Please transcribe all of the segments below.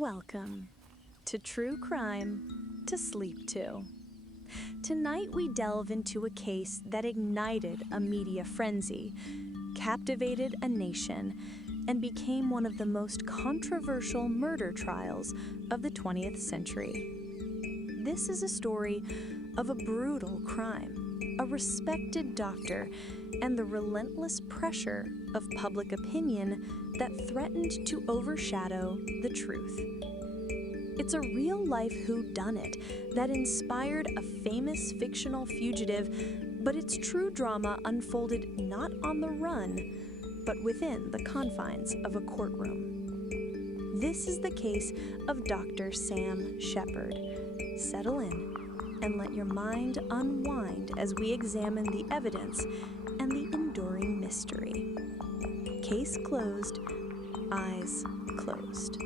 Welcome to True Crime to Sleep To. Tonight we delve into a case that ignited a media frenzy, captivated a nation, and became one of the most controversial murder trials of the 20th century. This is a story of a brutal crime, a respected doctor, and the relentless pressure of public opinion that threatened to overshadow the truth. It's a real-life whodunit that inspired a famous fictional fugitive, but its true drama unfolded not on the run, but within the confines of a courtroom. This is the case of Dr. Sam Sheppard. Settle in and let your mind unwind as we examine the evidence and the enduring mystery. Case closed, eyes closed.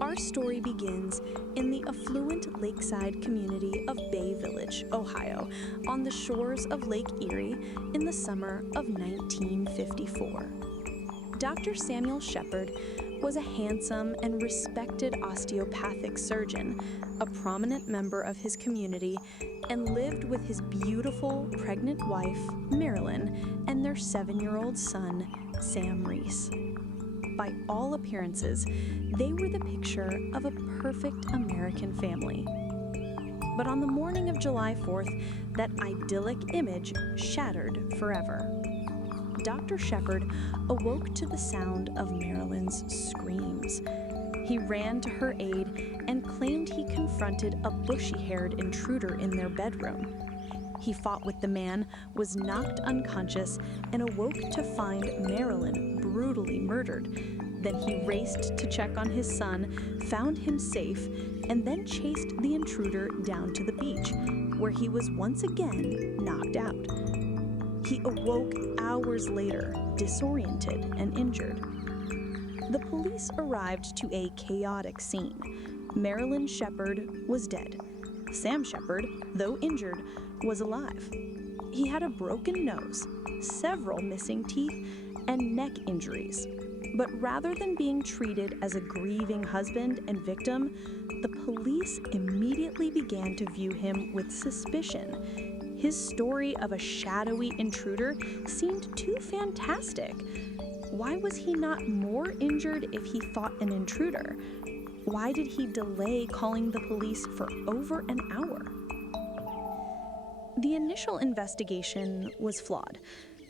Our story begins in the affluent lakeside community of Bay Village, Ohio, on the shores of Lake Erie in the summer of 1954. Dr. Samuel Sheppard was a handsome and respected osteopathic surgeon, a prominent member of his community, and lived with his beautiful pregnant wife, Marilyn, and their 7-year-old son, Sam Reese. By all appearances, they were the picture of a perfect American family. But on the morning of July 4th, that idyllic image shattered forever. Dr. Sheppard awoke to the sound of Marilyn's screams. He ran to her aid and claimed he confronted a bushy-haired intruder in their bedroom. He fought with the man, was knocked unconscious, and awoke to find Marilyn brutally murdered. Then he raced to check on his son, found him safe, and then chased the intruder down to the beach, where he was once again knocked out. He awoke hours later, disoriented and injured. The police arrived to a chaotic scene. Marilyn Sheppard was dead. Sam Sheppard, though injured, was alive. He had a broken nose, several missing teeth, and neck injuries. But rather than being treated as a grieving husband and victim, the police immediately began to view him with suspicion. His story of a shadowy intruder seemed too fantastic. Why was he not more injured if he fought an intruder? Why did he delay calling the police for over an hour? The initial investigation was flawed.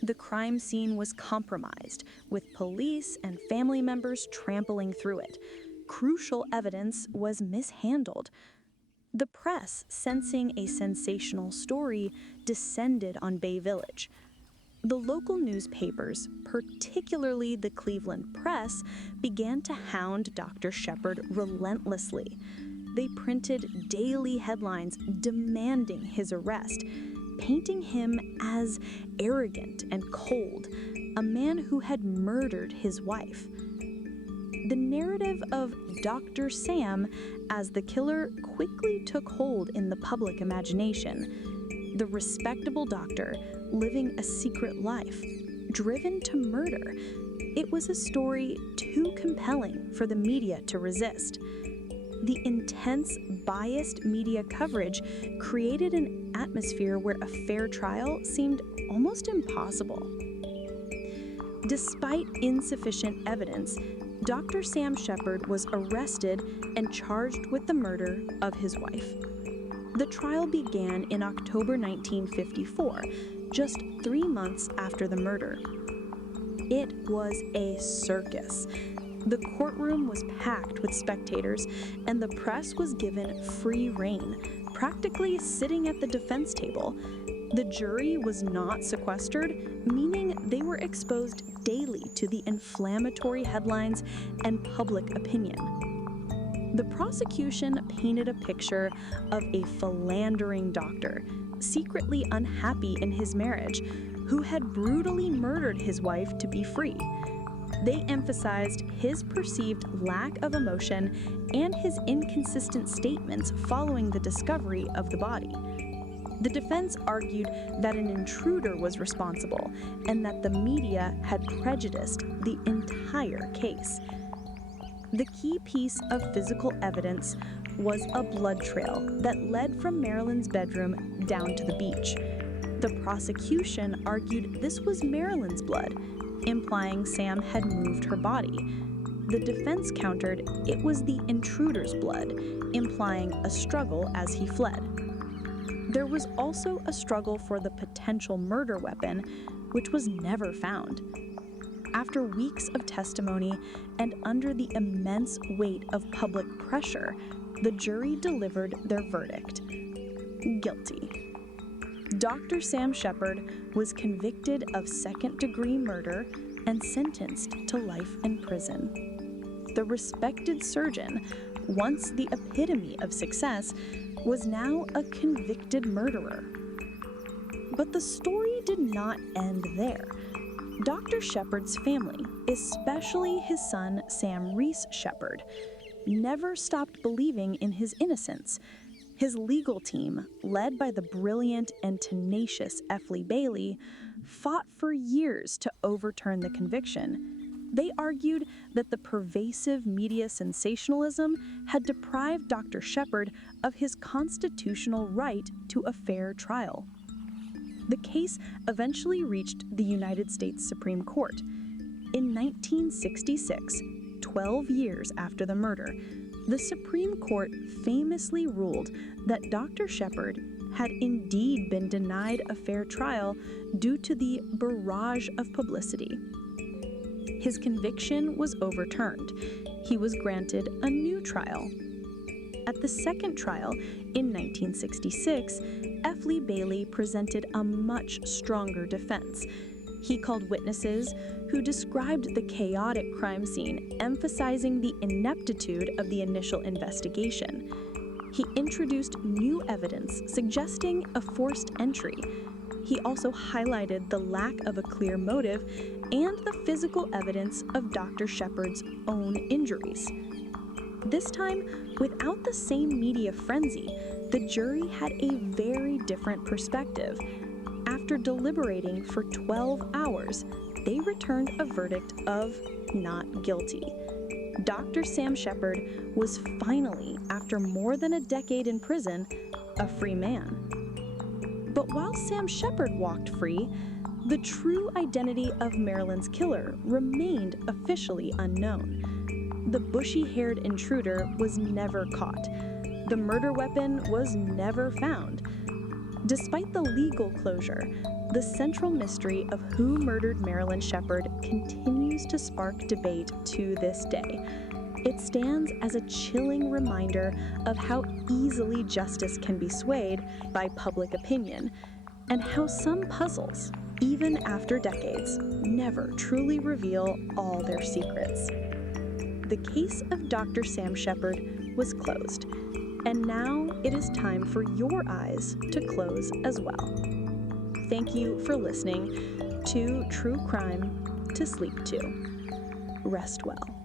The crime scene was compromised, with police and family members trampling through it. Crucial evidence was mishandled. The press, sensing a sensational story, descended on Bay Village. The local newspapers, particularly the Cleveland Press, began to hound Dr. Sheppard relentlessly. They printed daily headlines demanding his arrest, painting him as arrogant and cold, a man who had murdered his wife. The narrative of Dr. Sam as the killer quickly took hold in the public imagination. The respectable doctor living a secret life, driven to murder. It was a story too compelling for the media to resist. The intense, biased media coverage created an atmosphere where a fair trial seemed almost impossible. Despite insufficient evidence, Dr. Sam Sheppard was arrested and charged with the murder of his wife. The trial began in October 1954, just 3 months after the murder. It was a circus. The courtroom was packed with spectators, and the press was given free rein, practically sitting at the defense table. The jury was not sequestered, meaning they were exposed daily to the inflammatory headlines and public opinion. The prosecution painted a picture of a philandering doctor, secretly unhappy in his marriage, who had brutally murdered his wife to be free. They emphasized his perceived lack of emotion and his inconsistent statements following the discovery of the body. The defense argued that an intruder was responsible and that the media had prejudiced the entire case. The key piece of physical evidence was a blood trail that led from Marilyn's bedroom down to the beach. The prosecution argued this was Marilyn's blood, implying Sam had moved her body. The defense countered it was the intruder's blood, implying a struggle as he fled. There was also a struggle for the potential murder weapon, which was never found. After weeks of testimony and under the immense weight of public pressure, the jury delivered their verdict: guilty. Dr. Sam Sheppard was convicted of second-degree murder and sentenced to life in prison. The respected surgeon, once the epitome of success, was now a convicted murderer. But the story did not end there. Dr. Sheppard's family, especially his son Sam Reese Sheppard, never stopped believing in his innocence. His legal team, led by the brilliant and tenacious F. Bailey, fought for years to overturn the conviction. They argued that the pervasive media sensationalism had deprived Dr. Sheppard of his constitutional right to a fair trial. The case eventually reached the United States Supreme Court. In 1966, 12 years after the murder, the Supreme Court famously ruled that Dr. Sheppard had indeed been denied a fair trial due to the barrage of publicity. His conviction was overturned. He was granted a new trial. At the second trial, in 1966, F. Lee Bailey presented a much stronger defense. He called witnesses who described the chaotic crime scene, emphasizing the ineptitude of the initial investigation. He introduced new evidence suggesting a forced entry. He also highlighted the lack of a clear motive and the physical evidence of Dr. Sheppard's own injuries. This time, without the same media frenzy, the jury had a very different perspective. After deliberating for 12 hours, they returned a verdict of not guilty. Dr. Sam Sheppard was finally, after more than a decade in prison, a free man. But while Sam Sheppard walked free, the true identity of Marilyn's killer remained officially unknown. The bushy-haired intruder was never caught. The murder weapon was never found. Despite the legal closure, the central mystery of who murdered Marilyn Sheppard continues to spark debate to this day. It stands as a chilling reminder of how easily justice can be swayed by public opinion, and how some puzzles, even after decades, never truly reveal all their secrets. The case of Dr. Sam Sheppard was closed, and now it is time for your eyes to close as well. Thank you for listening to True Crime to Sleep To. Rest well.